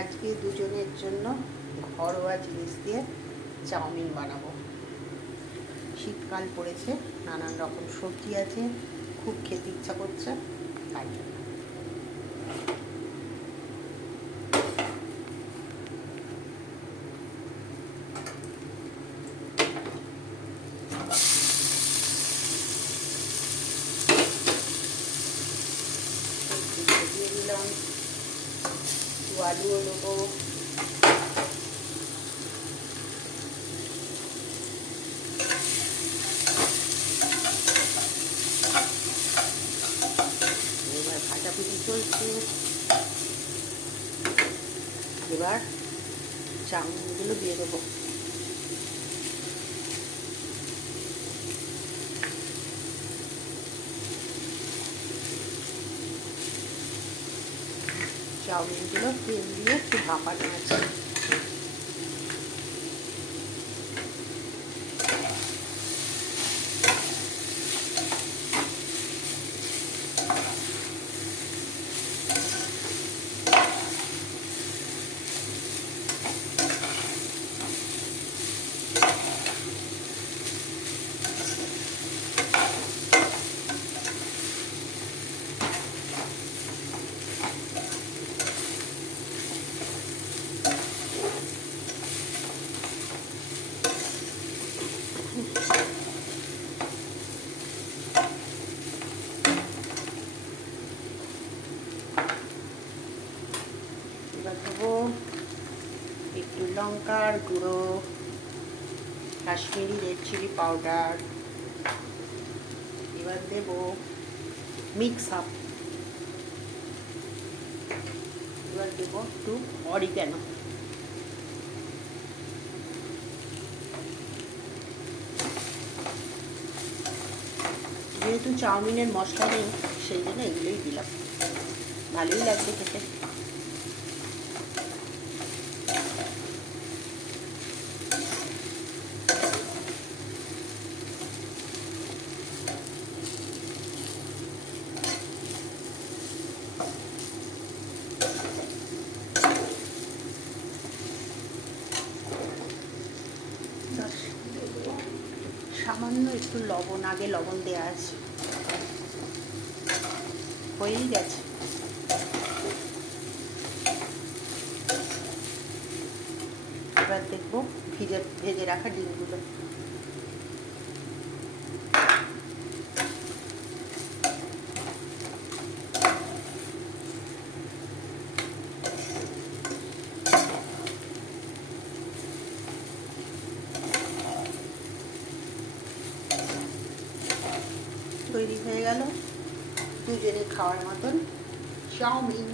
আজকে দুজনের জন্য ঘরোয়া জিনিস দিয়ে চাউমিন বানাবো। শীতকাল পড়েছে, নানান রকম সবজি আছে, খুব খেতে ইচ্ছা করছে, তাই জন্য দিয়ে দিলাম। একটু আলুও দেবো, এবার ভাজাভুজি চলছে। এবার চাউমিনগুলো দিয়ে দেবো। চাউমিনগুলো তেল দিয়ে একটু ভাপানো আছে। এবার দেবো একটু লঙ্কার গুঁড়ো, কাশ্মীরি রেড চিলি পাউডার। এবার দেব মিক্স আপ। এবার দেবো একটু অরিগ্যানো। যেহেতু চাউমিনের মশলা নেই, সেই জন্য এগুলোই দিলাম, ভালোই লাগবে খেতে। সামান্য একটু লবণ, আগে লবণ দেওয়া আছে, হয়েই গেছে। এবার দেখবো ভেজে রাখা ডিমগুলো। তৈরি হয়ে গেল দুজনে খাওয়ার মতন চাউমিন।